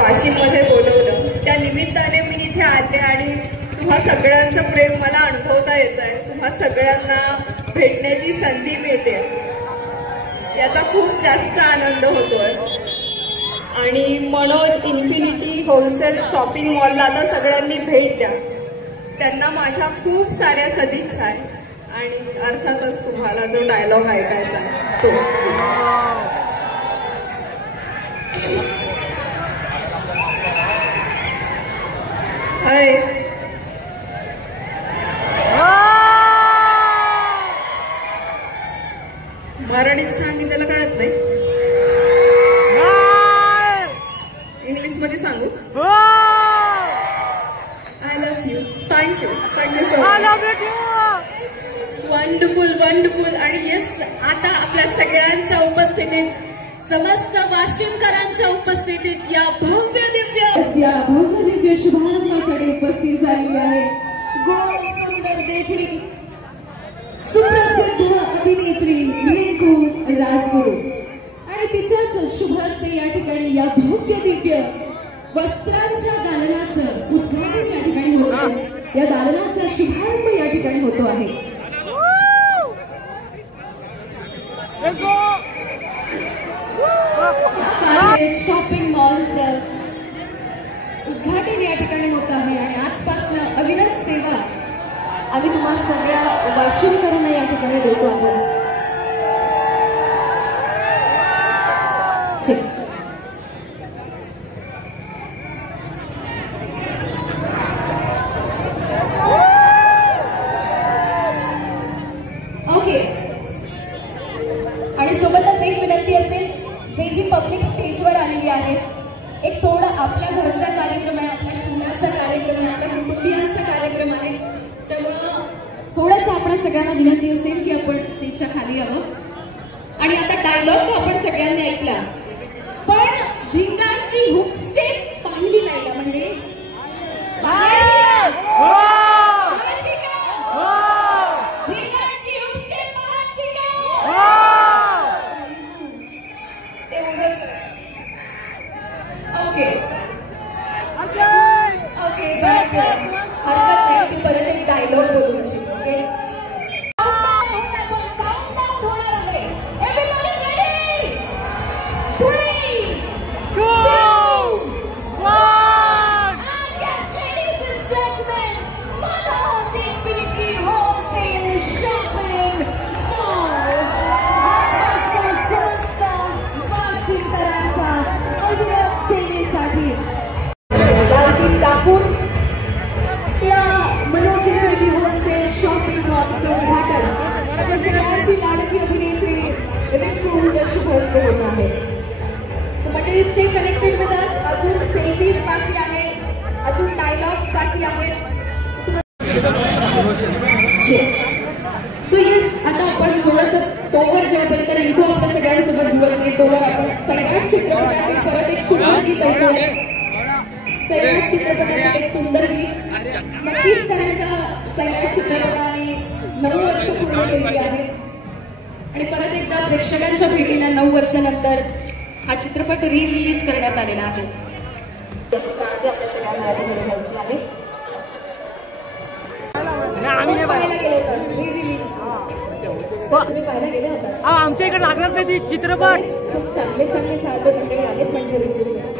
वाशिममध्ये बोलवलं, त्या निमित्ताने मी इथे आले आणि तुम्हा सगळ्यांचं प्रेम मला अनुभवता येत आहे. तुम्हा सगळ्यांना भेटण्याची संधी मिळते, याचा खूप जास्त आनंद होतोय. आणि मनोज इन्फिनिटी होलसेल शॉपिंग मॉलला आता सगळ्यांनी भेट द्या. त्यांना माझ्या खूप साऱ्या सदिच्छा आहेत आणि अर्थातच तुम्हाला जो डायलॉग ऐकायचा आहे तो. मराठीत सांगितलेलं कळत नाही, इंग्लिश मध्ये सांगू. I love you. Thank you so much. Wonderful wonderful. आणि येस, आता आपल्या सगळ्यांच्या उपस्थितीत, समस्त वाशिमकरांच्या उपस्थितीत या भव्य दिव्य शुभारंभासाठी उपस्थित झाली आहे गोड सुंदर देखणी सुप्रसिद्ध अभिनेत्री रिंकू राजगुरू. आणि तिच्याच शुभ हस्ते या ठिकाणी या भव्य दिव्य वस्त्रांच्या दालनाचं उद्घाटन या ठिकाणी होत आहे. या दालनाचा शुभारंभ या ठिकाणी होतो आहे. शॉपिंग मॉलचं उद्घाटन या ठिकाणी होत आहे आणि आजपासून अविरत सेवा आम्ही तुम्हाला सगळ्या वाशिमकरांना या ठिकाणी देतो आहोत. ओके. आणि सोबतच एक विनंती असेल, जे ही पब्लिक स्टेजवर आलेली आहेत, एक थोडं आपल्या घरचा कार्यक्रम आहे, आपल्या शहराचा कार्यक्रम आहे, आपल्या कुटुंबियांचा कार्यक्रम आहे, त्यामुळं थोडंसं आपण सगळ्यांना विनंती असेल की आपण स्टेजच्या खाली यावं. आणि आता डायलॉग आपण सगळ्यांनी ऐकला, पण झिंगाची हुक स्टेप पाहिली नाही का मंडळी? ओके ओके, बट हरकत नाही, ती परत एक डायलॉग बोलू इच्छितो. ओके, काउंटडाऊन होणार आहे. Everybody ready? 3, 2, 1. Ladies and gentlemen, Manoj Infinity Wholesale Shopping Mall. आजपासून समस्त वाशिमकरांच्या अविरत सेवेसाठी लालपीठ टाकून या मनोज इन्फिनिटी होलसेल शॉपिंग मॉलचं उद्घाटन आपल्या सगळ्यांची लाडकी अभिनेत्री रिंकूच्या शुभ हस्ते होत आहे. सो मंडळी, स्टे कनेक्टेड विथ अस. अजून सेल्फीज बाकी आहे, अजून डायलॉग्स बाकी आहेत. सो येस, आता आपण थोडंसं तोवर जेव्हापर्यंत रिंकू आपल्या सगळ्यांसोबत जुळत नाही तोवर आपण सैराट चित्रपटातील परत एक सुंदर गीत ऐकूया. सैराट चित्रपटातील एक सुंदर गीत नक्कीच, कारण का सैराट चित्रपटाने 9 वर्ष पूर्ण केली आहे आणि परत एकदा प्रेक्षकांच्या भेटीला 9 वर्षानंतर हा चित्रपट रिलीज करण्यात आलेला आहे. याची काळजी आपल्या सगळ्यांना घ्यायची आहे. पाहायला गेले होतात रिलीज? तुम्ही पाहायला गेले होता? आमच्या इकडे लागलाच नाही ती चित्रपट. खूप चांगले चांगले चाहते मंडळी आहेत म्हणजे रिलीज.